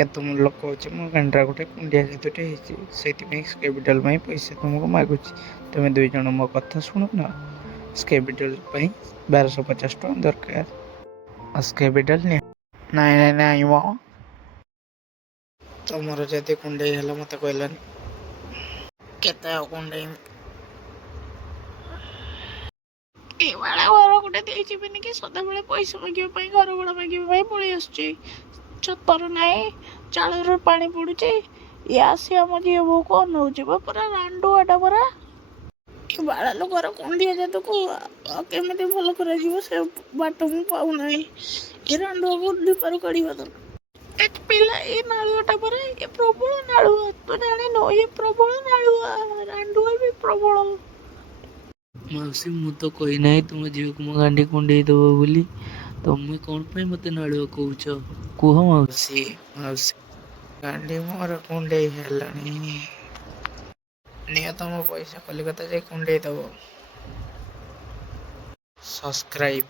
କେତେ ମୂଲ୍ୟ କହୁଛି ମୋ ଗାଣ୍ଡିରା ଗୋଟେ କୁଣ୍ଡିଆ କେତୋଟେ ହେଇଛି, ସେଇଥିପାଇଁ ସ୍କେବିଟାଲ୍ ପାଇଁ ପଇସା ତୁମକୁ ମାଗୁଛି। ତୁମେ ଦୁଇ ଜଣ ମୋ କଥା ଶୁଣୁନ। ସ୍କେବିଟାଲ୍ ପାଇଁ 1250 ଟଙ୍କା ଦରକାର। ସ୍କେବିଟାଲ୍ ନିଅ। ନାଇଁ ନାଇଁ ନାଇଁ ମ, ତମର ଯଦି କୁଣ୍ଡେଇ ହେଲା ମୋତେ କହିଲନି। କେତେ ଆଉ କୁଣ୍ଡେଇମି? ଏଇଭଳିଆ ଘର ଗୋଟେ ଦେଇଯିବିନି କି ସଦାବେଳେ ପଇସା ମାଗିବା ପାଇଁ, ଘର ଭଡ଼ା ମାଗିବା ପାଇଁ ପଳେଇ ଆସୁଛି। ଛପର ନାହିଁ, ଚାଳରୁ ପାଣି ପଡ଼ୁଛି। ଇଏ ଆସି ଆମ ଝିଅ ବୋଉକୁ ଅନଉଛି ବା, ପୁରା ରାଣ୍ଡୁଆଟା ପରା। ଏ ବାଳା ଲୋକର କୁଣ୍ଡିଆ ଜାତକୁ ଆଉ କେମିତି ଭଲ କରାଯିବ ସେ ବାଟ ମୁଁ ପାଉନାହିଁ। ଏ ରାଣ୍ଡୁଆକୁ ଦୀପାରୁ କାଢ଼ିବା ଦରକାର। ଏ ପିଲା ଏ ନାଳୁଆଟା ପରା, ଏ ପ୍ରବଳ ନାଳୁଆ। ତୁ ଜାଣିନୁ ଏ ପ୍ରବଳ ନାଳୁଆ, ରାଣ୍ଡୁଆ ବି ପ୍ରବଳ। ମାଉସୀ, ମୁଁ ତ କହିନାହିଁ ତୁମ ଝିଅକୁ ମୋ ଗାଣ୍ଡି କୁଣ୍ଡେଇ ଦେବ ବୋଲି। ତମେ କ'ଣ ପାଇଁ ମୋତେ ନାଳୁଆ କହୁଛ? କୁହ ମାଉସୀ। ମାଉସୀ, ଗାଣ୍ଡି ମୋର କୁଣ୍ଡେଇ ହେଲାଣି। ନିଅ ତମ ପଇସା, କଲିକତା ଯାଇ କୁଣ୍ଡେଇ ଦେବ। ସବସ୍କ୍ରାଇବ୍।